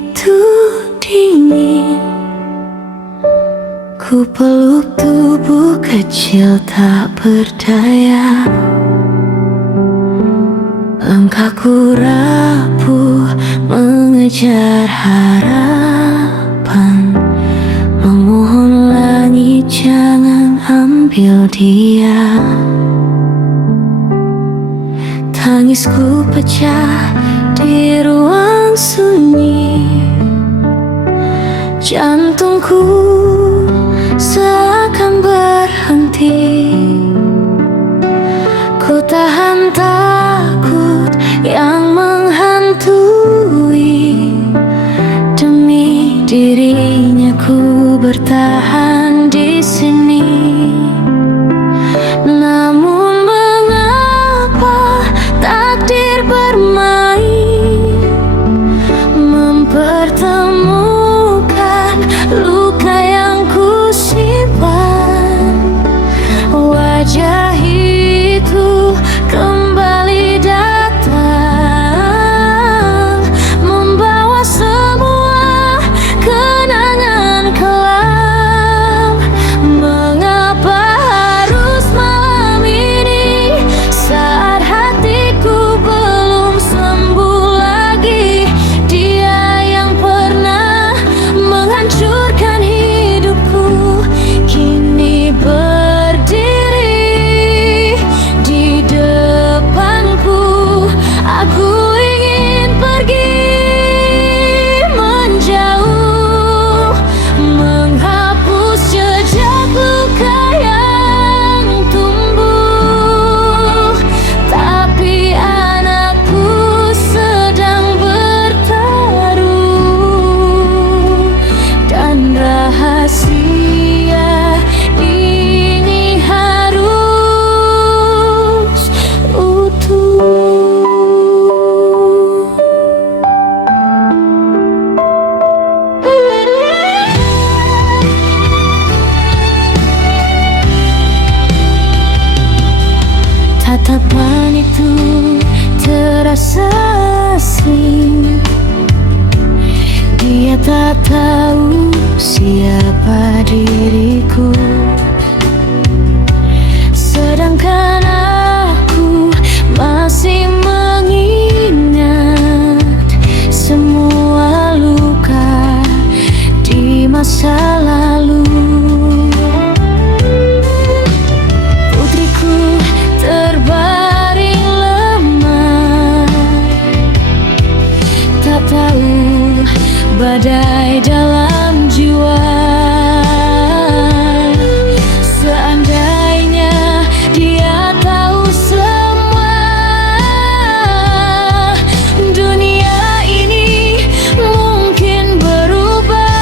begitu dingin. Ku peluk tubuh kecil tak berdaya. Langkahku rapuh mengejar harapan, memohon langit jangan ambil dia. Tangisku pecah di ruang sunyi. Jantungku seakan berhenti. Ku tahan takut yang menghantui. Demi dirinya ku bertahan di sini. Namun mengapa takdir bermain, mempertemukan luka yang ku simpan. Wajah itu kembali datang, membawa semua kenangan kelam. Mengapa harus malam ini, saat hatiku belum sembuh lagi? Dia yang pernah menghancurkan hidupku kini berdiri di depanku. Aku ingin pergi menjauh, menghapus jejak luka yang tumbuh. Tapi anakku sedang bertaruh, dan rahasia ini harus utuh. Tatapan itu terasa asing. Dia tak tahu siapa diriku, sedangkan aku masih mengingat semua luka di masa lalu. Putriku terbaring lemah, tak tahu badai dalam jiwa. Seandainya dia tahu semua, dunia ini mungkin berubah.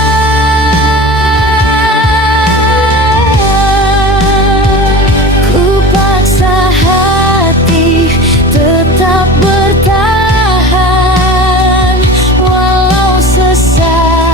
Ku paksa hati tetap bertahan, walau sesak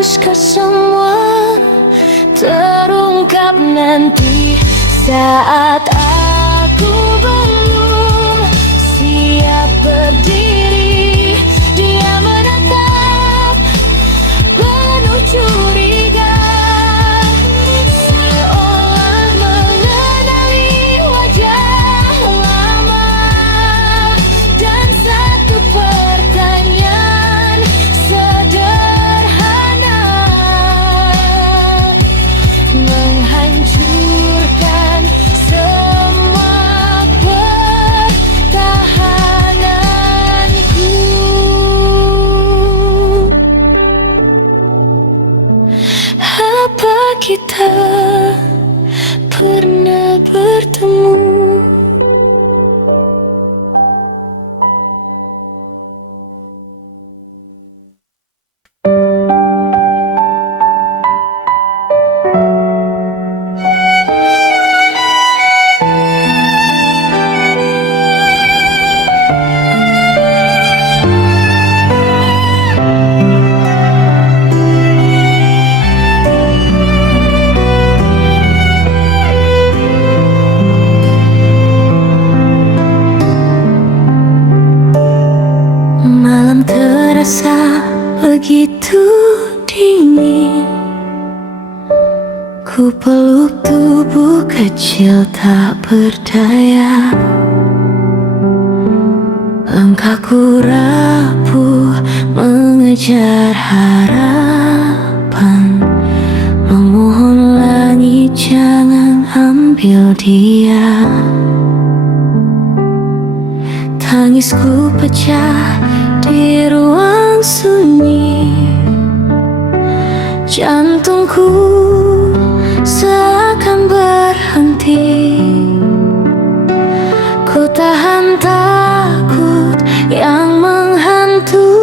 haruskah semua terungkap nanti saat aku belum siap berdiri? Dia menatap penuh curiga, seolah mengenali wajah lama. Dan satu pertanyaan sederhana menghancurkan semua pertahananku. Apa kita pernah bertemu? Malam terasa begitu dingin, ku peluk tubuh kecil tak berdaya. Langkahku rapuh mengejar harapan, memohon langit jangan ambil dia. Tangisku pecah di ruang sunyi, jantungku seakan berhenti. Ku tahan takut yang menghantui,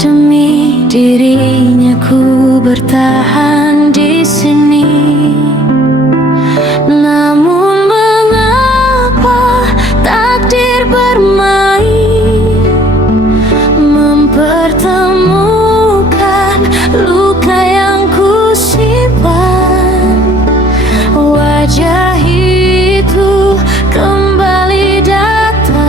demi dirinya ku bertahan di sini. Namun mengapa takdir bermain, mempertemukan luka yang ku simpan. Wajah itu kembali datang,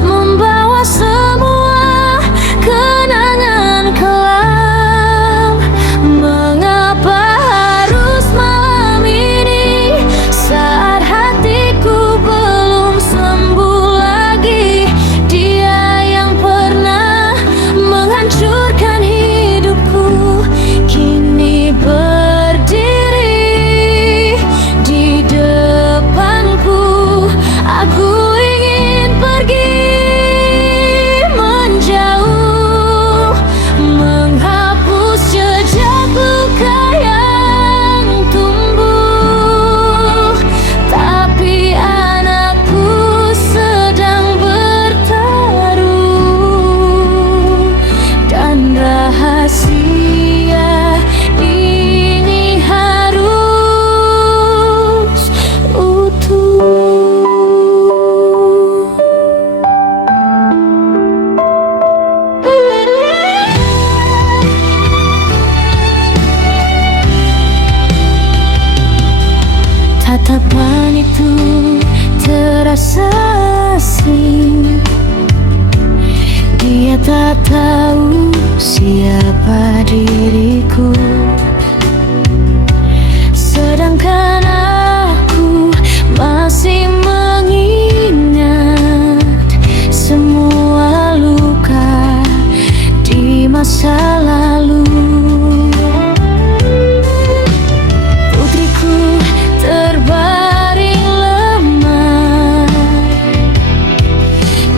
membawa semua kenangan kelam. Mengapa harus malam ini saat hatiku belum sembuh lagi? Dia yang pernah menghancurkan hidupku kini berdiri di depanku. Aku ingin pergi menjauh, menghapus jejak luka yang tumbuh. Tapi anakku sedang bertaruh, dan rahasia ini harus utuh. Tatapan itu terasa asing, dia tak tahu siapa diriku, sedangkan aku masih mengingat semua luka di masa lalu. Putriku terbaring lemah,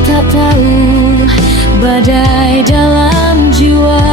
tak tahu badai dalam jiwa.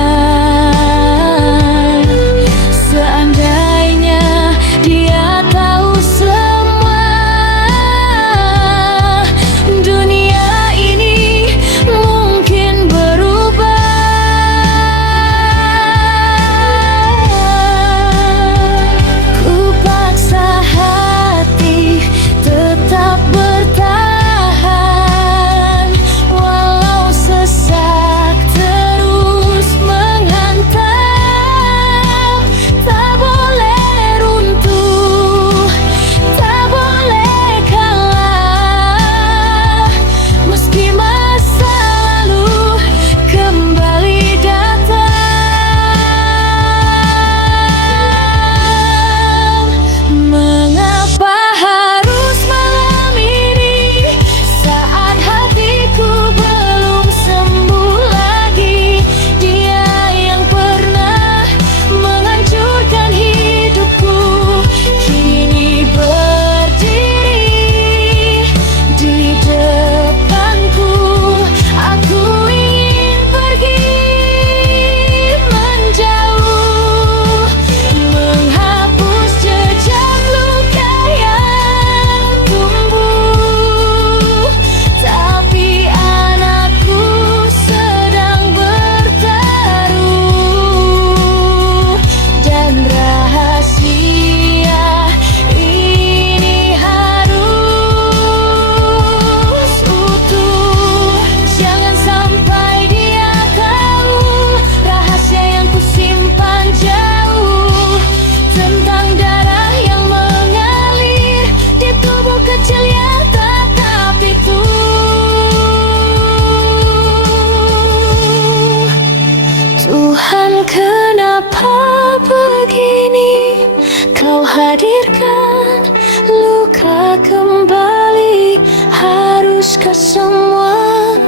hadirkan luka kembali? Haruskah semua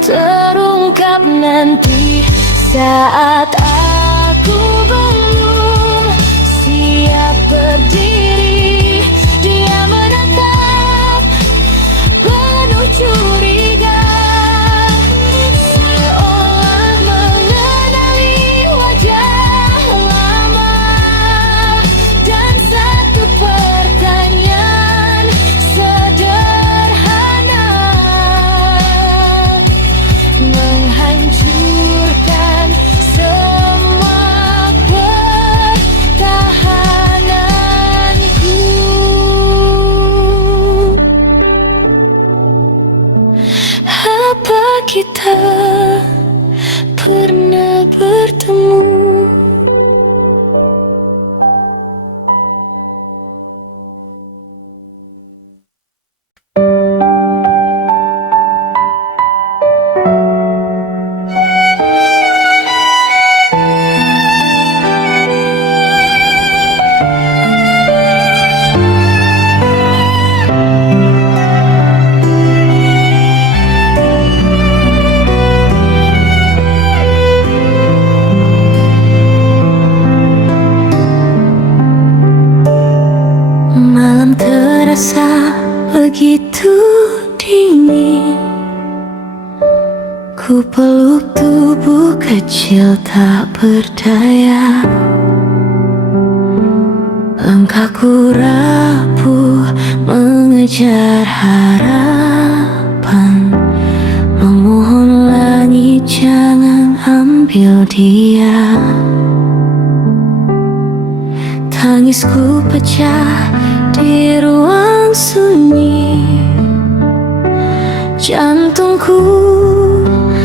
terungkap nanti saat aku belum siap berdiri? Dia menatap penuh curiga, seolah mengenali wajah lama. Dan satu pertanyaan sederhana menghancurkan semua pertahananku. Apa kita pernah bertemu? Malam terasa begitu dingin, ku peluk tubuh kecil tak berdaya. Langkahku rapuh mengejar harapan, memohon langit jangan ambil dia. Tangisku pecah di ruang sunyi, jantungku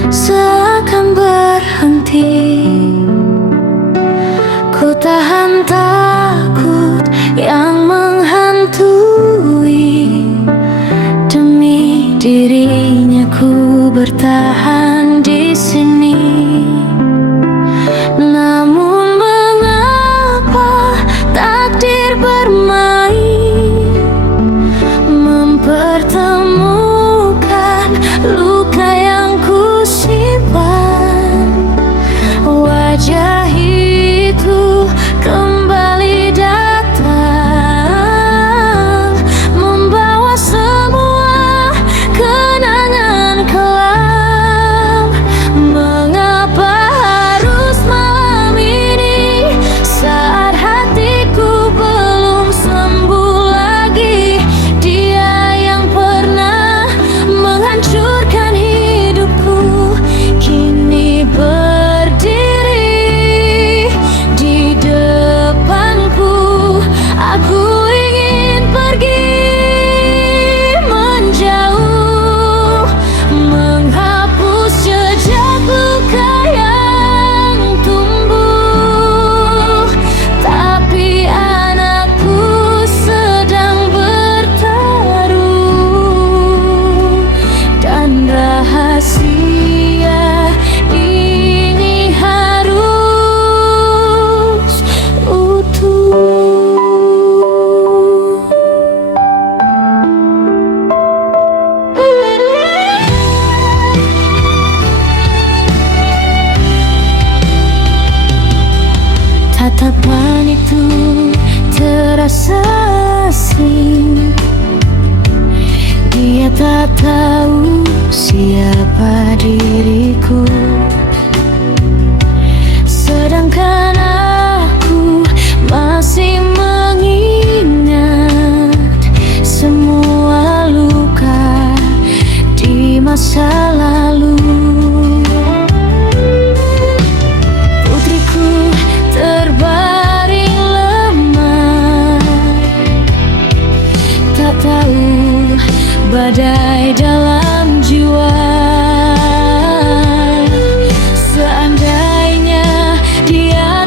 seakan berhenti. Ku tahan takut yang menghantui, demi dirinya ku bertahan di sini. Namun mengapa takdir bermain, mempertemukan luka yang ku simpan? Wajah itu kembali datang, membawa semua kenangan kelam. Mengapa harus malam ini, saat hatiku belum sembuh lagi? Dia yang pernah menghancurkan hidupku kini berdiri di depanku. Aku ingin pergi menjauh, menghapus jejak luka yang tumbuh. Tapi anakku sedang bertaruh, dan rahasia ini harus utuh. Tatapan itu terasa asing, dia tak tahu siapa diriku, sedangkan aku masih mengingat semua luka di masa lalu. Putriku terbaring lemah, tak tahu badai dalam jiwa. Seandainya dia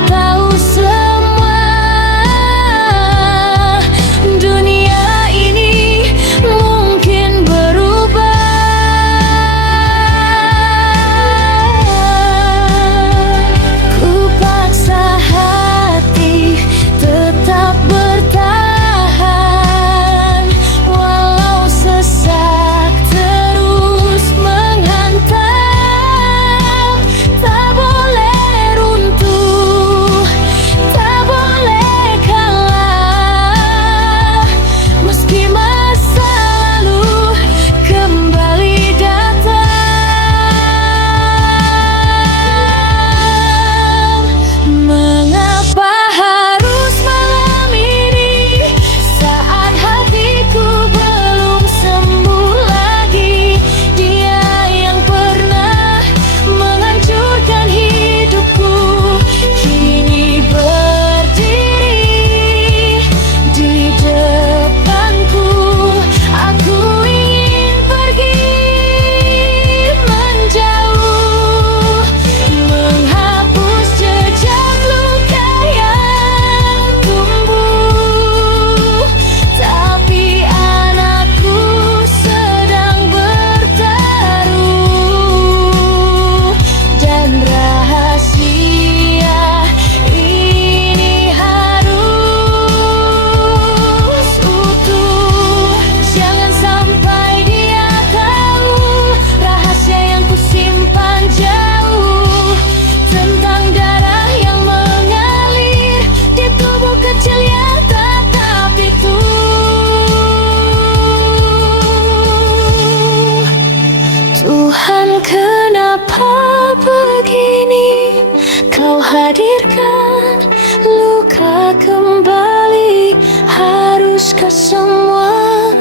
haruskah semua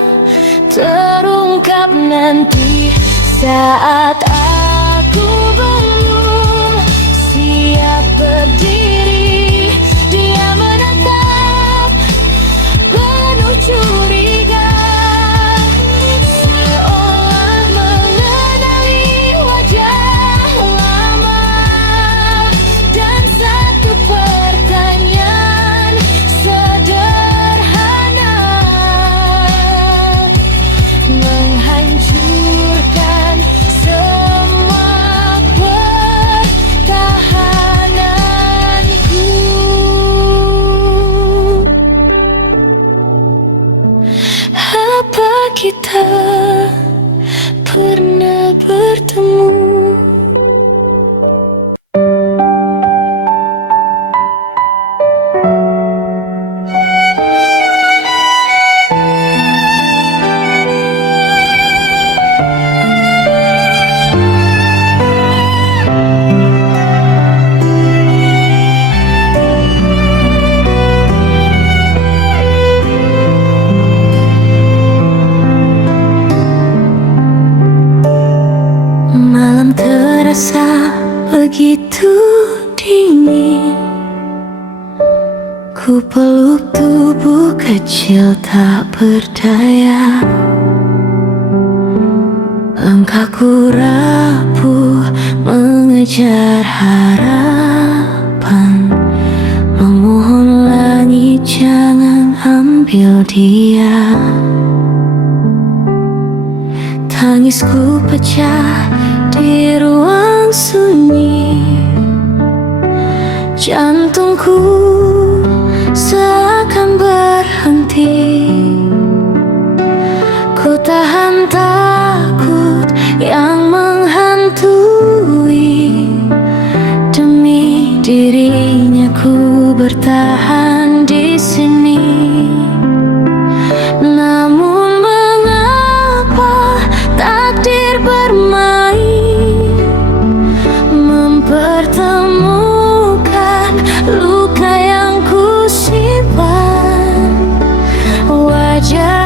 terungkap nanti saat aku belum siap berdiri? Dia menatap penuh curiga, seolah mengenali wajah lama. Dan satu pertanyaan sederhana menghancurkan semua pertahananku. Apa kita pernah bertemu? Malam terasa begitu dingin, ku peluk tubuh kecil tak berdaya. Langkahku rapuh mengejar harapan, memohon langit jangan ambil dia. Tangisku pecah di ruang sunyi, jantungku seakan berhenti. Ku tahan takut yang menghantui, demi dirinya ku bertahan di sini. Namun mengapa takdir bermain, mempertemukan luka yang ku simpan. Wajah